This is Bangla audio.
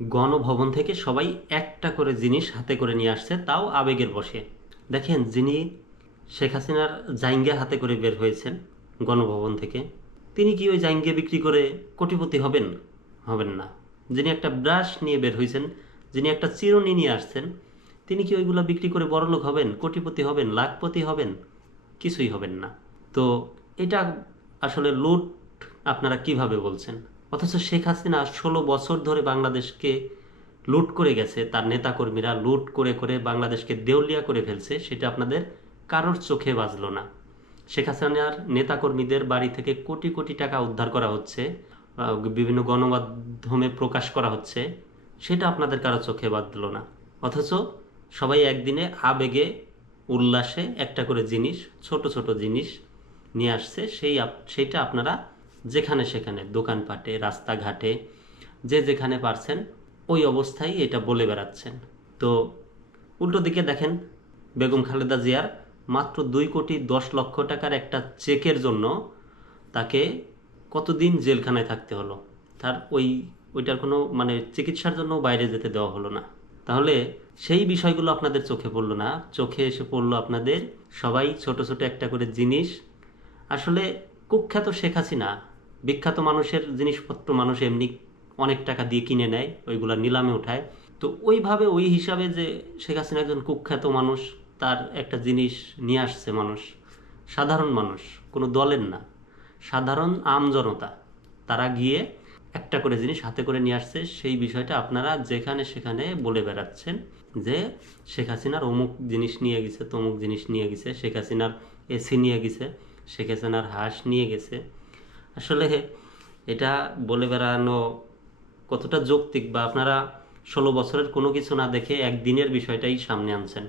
গণভবন থেকে সবাই একটা করে জিনিস হাতে করে নিয়ে আসছে, তাও আবেগের বশে। দেখেন, যিনি শেখ হাসিনার জাইঙ্গা হাতে করে বের হয়েছেন গণভবন থেকে, তিনি কি ওই জাইঙ্গে বিক্রি করে কোটিপতি হবেন? হবেন না। যিনি একটা ব্রাশ নিয়ে বের হয়েছেন, যিনি একটা চিরুনি নিয়ে আসছেন, তিনি কি ওইগুলো বিক্রি করে বড়লোক হবেন, কোটিপতি হবেন, লাখপতি হবেন? কিছুই হবেন না। তো এটা আসলে লুট আপনারা কিভাবে বলছেন? অথচ শেখ হাসিনা 16 বছর ধরে বাংলাদেশকে লুট করে গেছে, তার নেতাকর্মীরা লুট করে করে বাংলাদেশকে দেউলিয়া করে ফেলছে, সেটা আপনাদের কারোর চোখে বাজলো না। শেখ হাসিনার নেতাকর্মীদের বাড়ি থেকে কোটি কোটি টাকা উদ্ধার করা হচ্ছে, বিভিন্ন গণমাধ্যমে প্রকাশ করা হচ্ছে, সেটা আপনাদের কারো চোখে বাজলো না। অথচ সবাই একদিনে আবেগে উল্লাসে একটা করে জিনিস, ছোট ছোট জিনিস নিয়ে আসছে, সেইটা আপনারা যেখানে সেখানে দোকানপাটে, রাস্তাঘাটে, যে যেখানে পারছেন ওই অবস্থায় এটা বলে বেড়াচ্ছেন। তো উল্টো দিকে দেখেন, বেগম খালেদা জিয়ার মাত্র 2,10,00,000 টাকার একটা চেকের জন্য তাকে কতদিন জেলখানায় থাকতে হলো। তার ওইটার কোনো মানে চিকিৎসার জন্য বাইরে যেতে দেওয়া হলো না। তাহলে সেই বিষয়গুলো আপনাদের চোখে পড়লো না, চোখে এসে পড়লো আপনাদের সবাই ছোট ছোট একটা করে জিনিস। আসলে কুখ্যাত শেখ হাসিনা বিখ্যাত মানুষের জিনিসপত্র মানুষ এমনি অনেক টাকা দিয়ে কিনে নেয়, ওইগুলা নিলামে উঠায়। তো ওইভাবে ওই হিসাবে যে শেখ হাসিনা একজন কুখ্যাত মানুষ, তার একটা জিনিস নিয়ে আসছে মানুষ, সাধারণ মানুষ, কোনো দলের না, সাধারণ আমজনতা, তারা গিয়ে একটা করে জিনিস হাতে করে নিয়ে আসছে, সেই বিষয়টা আপনারা যেখানে সেখানে বলে বেড়াচ্ছেন যে শেখ হাসিনার অমুক জিনিস নিয়ে গেছে, তমুক জিনিস নিয়ে গেছে, শেখ হাসিনার এসি নিয়ে গেছে, শেখ হাসিনার হাঁস নিয়ে গেছে। আসলে এটা বলে বেড়ানো কতটা যৌক্তিক? বা আপনারা 16 বছরের কোনো কিছু না দেখে একদিনের বিষয়টাই সামনে আনছেন।